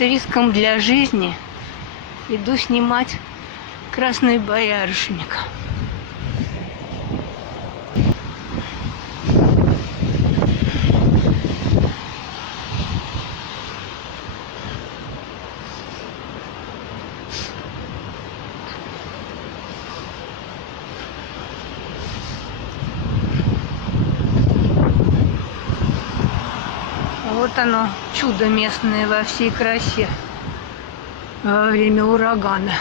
с риском для жизни иду снимать «Красный боярышник». Вот оно, чудо местное во всей красе во время урагана.